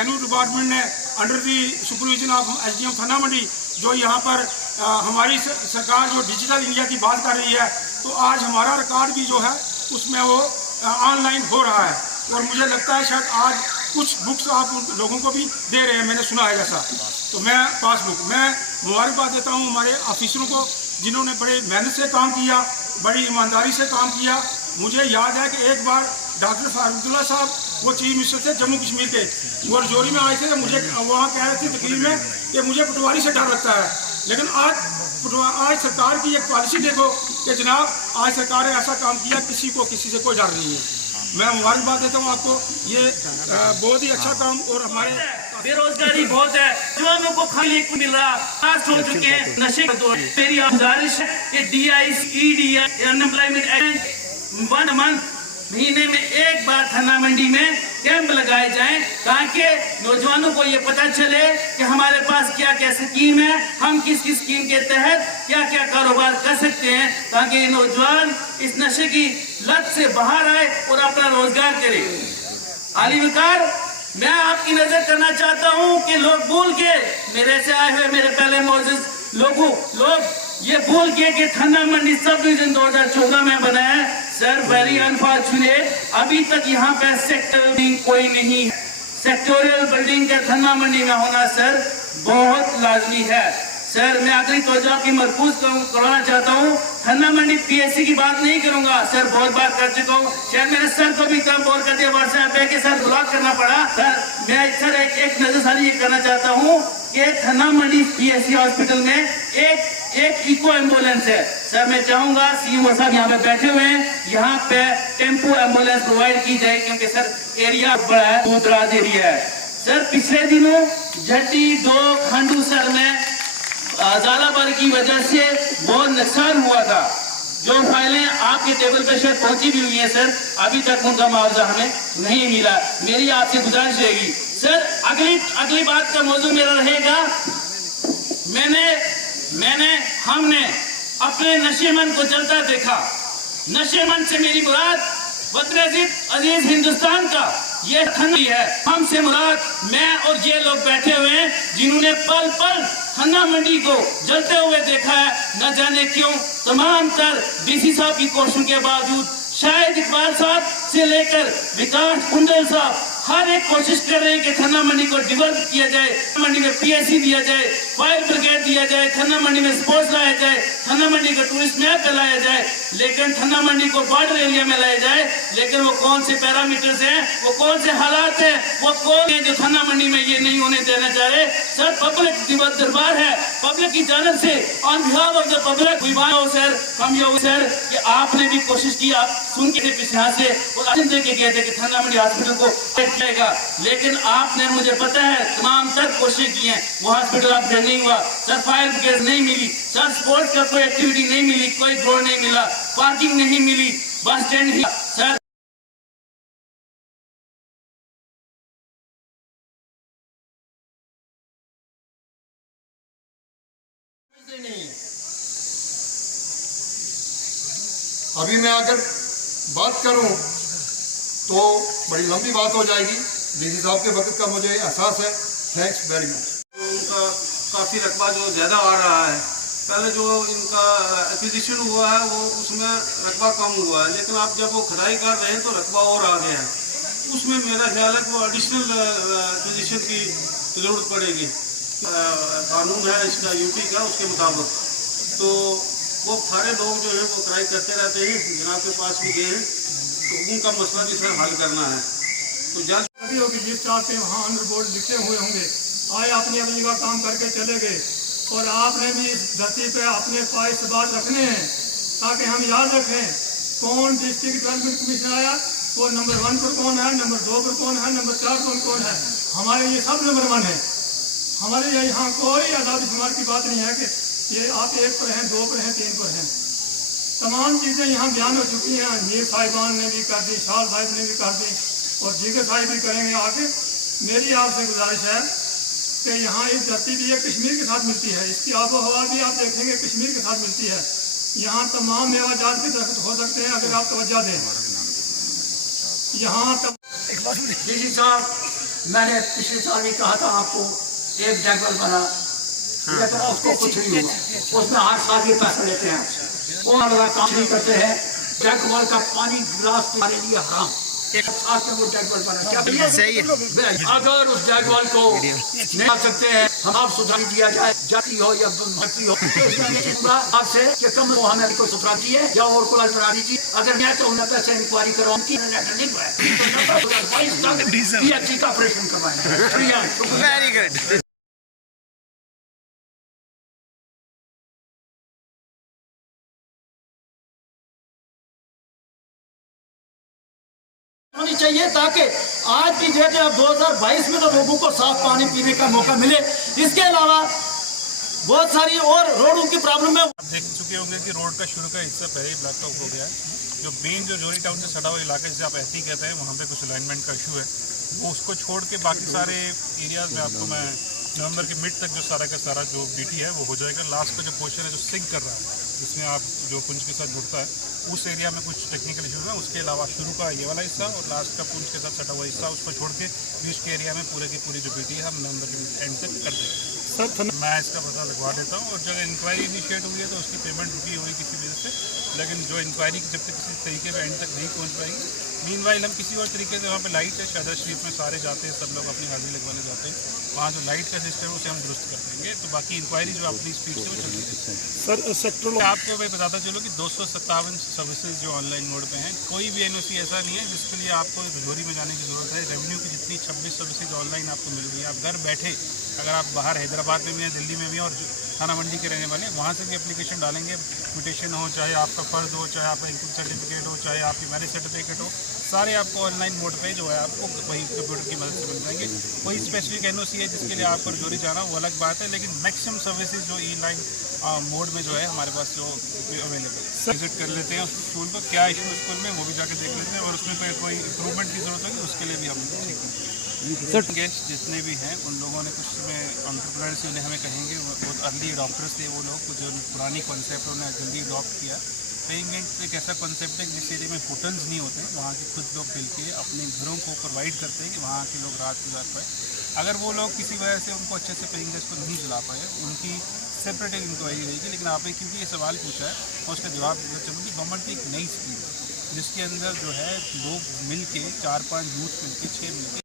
Revenue department ने under the supervision of SDM थाना मंडी जो यहाँ पर हमारी सरकार जो डिजिटल इंडिया की बात कर रही है, तो आज हमारा रिकॉर्ड भी जो है उसमें वो ऑनलाइन हो रहा है। और मुझे लगता है शायद आज कुछ बुक्स आप लोगों को भी दे रहे हैं, मैंने सुना है जैसा। तो मैं पासबुक मैं मुबारकबाद देता हूँ हमारे ऑफिसरों को जिन्होंने बड़े मेहनत से काम किया, बड़ी ईमानदारी से काम किया। मुझे याद है कि एक बार डॉक्टर फारूक साहब वो चीफ मिनिस्टर थे जम्मू कश्मीर के, वो रजौरी में आए थे। मुझे वहाँ कह रहे थे तकरीर में कि मुझे पटवारी से डर लगता है, लेकिन आज सरकार की एक पॉलिसी देखो कि जनाब आज सरकार ने ऐसा काम किया, किसी को किसी से कोई डर नहीं है। मैं मुबारकबाद देता हूँ आपको, ये बहुत ही अच्छा काम। और हमारे बेरोजगारी बहुत है, जवानों को खाने को मिल रहा, आज हो चुके हैं नशे के दौर। मेरी गुजारिश है कि DIC अनएम्प्लॉयमेंट एक्ट 1 मंथ महीने में एक बार थाना मंडी में कैंप लगाए जाएं, ताकि नौजवानों को ये पता चले कि हमारे पास क्या क्या स्कीम है, हम किस किस स्कीम के तहत क्या क्या कारोबार कर सकते हैं, ताकि नौजवान इस नशे की लत से बाहर आए और अपना रोजगार करे। आली वकार मैं आपकी नजर करना चाहता हूं कि लोग भूल के मेरे से आए हुए मेरे पहले मौजूद लोग ये भूल के कि थाना मंडी सब डिवीजन 2014 में बना है। सर वेरी अनफॉर्चुनेट, अभी तक यहाँ पे सेक्टर बिल्डिंग कोई नहीं है। सेक्टोरियल बिल्डिंग का थाना मंडी में होना सर बहुत लाजमी है। सर मैं आखिरी तवज्जो की मरकूज करवाना चाहता हूँ, थाना मंडी PSC की बात नहीं करूंगा, सर बहुत बार कर चुका हूँ। शायद मेरे सर को भी कम बोल कर दिया व्हाट्सएप पे कि सर ब्लॉक करना पड़ा। सर मैं एक नजरसानी ये करना चाहता हूँ कि थाना मंडी PSC हॉस्पिटल में एक इको एम्बुलेंस है। सर मैं चाहूंगा CMO साहब यहाँ पे बैठे हुए हैं, यहाँ पे टेम्पो एम्बुलेंस प्रोवाइड की जाए, क्योंकि सर एरिया बड़ा है, दूर दराज एरिया है। सर पिछले दिनों झट्टी 2 खंडूसर में झालावाड़ की वजह से बहुत नुकसान हुआ था, जो फाइलें आपके टेबल पे शायद पहुंची भी हुई है सर, अभी तक उनका मुआवजा हमें नहीं मिला। मेरी आपसे गुजारिश रहेगी सर, अगली बात का मौजूद मेरा रहेगा, हमने अपने नशेमन को जलता देखा। नशेमन से मेरी मुराद वतन अजीज हिंदुस्तान का ये थाना है। हमसे मुराद मैं और ये लोग बैठे हुए हैं जिन्होंने पल पल थाना मंडी को जलते हुए देखा है। न जाने क्यों तमाम तर DC साहब की कोशिशों के बावजूद, शायद इकबाल साहब से लेकर विकास कुंडल साहब हर एक कोशिश कर रहे हैं कि थाना मंडी को डेवलप किया जाए, मंडी में PSC दिया जाए, फायर ब्रिगेड दिया जाए, थाना मंडी में स्पोर्ट्स लाया जाए, थाना मंडी का टूरिस्ट मैप लाया जाए, लेकिन थाना मंडी को बॉर्डर एरिया में लाया जाए। लेकिन वो कौन से पैरामीटर्स हैं, वो कौन से हालात हैं, वो कौन है जो थाना मंडी में ये नहीं होने देना चाह रहे। सर पब्लिक दरबार है, पब्लिक की जानब से on behalf of the public sir हम ये सर कि आपने भी कोशिश की, आप सुन के पिछले से और दे के गए थे कि थाना मंडी हॉस्पिटल को जाएगा, लेकिन आपने मुझे पता है तमाम तक कोशिश की है, वो हॉस्पिटल अपडेट नहीं हुआ। सर फायर ब्रिगेड नहीं मिली, सर स्पोर्ट्स का कोई एक्टिविटी नहीं मिली, कोई ग्राउंड नहीं मिला, पार्किंग नहीं मिली, बस स्टैंड ही सर नहीं। अभी मैं अगर बात करूं तो बड़ी लंबी बात हो जाएगी। DC साहब के वक्त का मुझे एहसास है। Thanks very much. उनका काफ़ी रकबा जो ज़्यादा आ रहा है, पहले जो इनका एक्विजिशन हुआ है वो उसमें रकबा कम हुआ है, लेकिन आप जब वो खुदाई कर रहे हैं तो रकबा और आ गया है। उसमें मेरा ख्याल है कि वो एडिशनल एक्विजिशन की ज़रूरत पड़ेगी। कानून है इसका UP का, उसके मुताबिक तो वो सारे लोग जो है वो क्राई करते रहते हैं, जनाब के पास भी गए हैं, तो उनका मसला भी सर हल करना है। तो जल्द होगी जिस चाहते हैं वहाँ अंडर बोर्ड लिखे हुए होंगे, आए अपनी अपनी का काम करके चले गए। और आपने भी इस धरती पे अपने ख्वाहिश बात रखने हैं, ताकि हम याद रखें कौन डिस्ट्रिक्ट डेवलपमेंट कमीशन आया, वो नंबर 1 पर कौन है, नंबर 2 पर कौन है, नंबर 4 पर कौन है। हमारे ये सब नंबर 1 है। हमारे यहाँ कोई आज़ादी शुमार की बात नहीं है कि ये आप 1 पर हैं, 2 पर हैं, 3 पर हैं। तमाम चीज़ें यहाँ बयान हो चुकी हैं। मीर साहिबान ने भी कर दी, शाह साहिब ने भी कर दी, और जीगर साहिब भी करेंगे आके। मेरी आपसे गुजारिश है कि यहाँ इस धरती भी एक कश्मीर के साथ मिलती है, इसकी आबो हवा भी आप देखेंगे कश्मीर के साथ मिलती है। यहाँ तमाम मेवाजात के दरख्त हो सकते हैं अगर आप तवज्जो दें। यहाँ DC साहब मैंने पिछले साल भी कहा था आपको एक डैगवेल बना, लेकिन उसको कुछ नहीं हुआ। उसमें हर साल भी पैसा लेते हैं, वो वाला काम नहीं करते हैं। डैगवेल का पानी गिलास हमारे लिए हराम। एक साथ में वो डैगवेल बना, क्या अगर उस डैगवेल को नहीं आ सकते हैं, हम आप सुधार दिया जाए, जाति हो या भक्ति हो, तो आपसे कि कम वो हमें को सुधार दिए या और को बना दीजिए। अगर मैं तो उन्हें पैसे इंक्वायरी करवाऊँ की नहीं का ऑपरेशन करवाएं। Very good. होनी चाहिए ताकि आज की डेट में 2022 में तो लोगों को साफ पानी पीने का मौका मिले। इसके अलावा बहुत सारी और रोडों की प्रॉब्लम है। आप देख चुके होंगे कि रोड का शुरू का हिस्सा पहले ही ब्लैक आउट हो गया है। जो मेन जो जोरी टाउन से सटा हुआ इलाका जिसे आप ऐसी कहते हैं, वहाँ पे कुछ अलाइनमेंट का इशू है। वो उसको छोड़ के बाकी सारे एरियाज में आपको मैं नवंबर के मिड तक जो सारा का सारा जो बीटी है वो हो जाएगा। लास्ट का जो पोर्शन है जो सिंक कर रहा है, जिसमें आप जो पुंछ के साथ जुड़ता है, उस एरिया में कुछ टेक्निकल इशूज है। उसके अलावा शुरू का ये वाला हिस्सा और लास्ट का पुंछ के साथ सटा हुआ हिस्सा, उसको छोड़ के बीच के एरिया में पूरे की पूरी जो बीटी है हम नवंबर के एंड तक कर देंगे। सर मैं इसका पता लगवा देता हूँ। और जब इंक्वायरी इनिशिएट हुई है तो उसकी पेमेंट रुकी हुई किसी वजह से, लेकिन जो इंक्वायरी जब तक किसी तरीके में एंड तक नहीं पहुँच पाएगी, मीनवाइल हम किसी और तरीके से वहाँ पे लाइट है, शादर शरीफ में सारे जाते हैं, सब लोग अपनी हाजिरी लगवाने जाते हैं, वहाँ जो लाइट का सिस्टम है उसे हम दुरुस्त कर देंगे। तो बाकी इंक्वायरी जो अपनी स्पीड से वो चलती है। सर सेक्टर आपको मैं बताता चलो कि 257 सर्विसेज जो ऑनलाइन मोड पे हैं, कोई भी एनओसी ऐसा नहीं है जिसके लिए आपको रजौरी में जाने की जरूरत है। रेवेन्यू की जितनी 26 सर्विसेज ऑनलाइन आपको मिल रही है, आप घर बैठे, अगर आप बाहर हैदराबाद में भी हैं, दिल्ली में भी हैं और थाना मंडी के रहने वाले, वहाँ से भी एप्लीकेशन डालेंगे, म्यूटेशन हो, चाहे आपका फर्ज हो, चाहे आपका इनकम सर्टिफिकेट हो, चाहे आपकी मैरिज सर्टिफिकेट हो, सारे आपको ऑनलाइन मोड पे जो है आपको वही कंप्यूटर की मदद से मिल जाएंगे। कोई स्पेसिफिक एनओसी है जिसके लिए आपको रजौरी जाना वो अलग बात है, लेकिन मैक्सिमम सर्विसेज जो ई लाइन मोड में जो है हमारे पास जो अवेलेबल है। विजिट कर लेते हैं उस स्कूल को, क्या इशू स्कूल में वो भी जाके देख लेते हैं, और उसमें कोई इम्प्रूवमेंट की जरूरत होगी उसके लिए भी हम ठीक गेस्ट जितने भी हैं उन लोगों ने कुछ में एंटरप्रेन्योर्स उन्हें हमें कहेंगे, वो अर्ली अडॉप्टर्स थे, वो लोग जो पुरानी कॉन्सेप्ट उन्हें जल्दी अडॉप्ट किया। पेइंग रेंट एक ऐसा कॉन्सेप्ट है जिस एरिया में होटल्स नहीं होते, वहाँ के खुद लोग मिल के अपने घरों को प्रोवाइड करते हैं कि वहाँ के लोग रात गुजार पाए। अगर वो लोग किसी वजह से उनको अच्छे से पेइंग गेस्ट को नहीं चला पाए, उनकी सेपरेट एक इंक्वायरी रहेगी। लेकिन आपने क्योंकि ये सवाल पूछा है और उसका जवाब देना चाहूँगी कि गवर्नमेंट की एक नई स्कीम है जिसके अंदर जो है लोग मिल के 4-5 यूथ मिल के 6 मिल के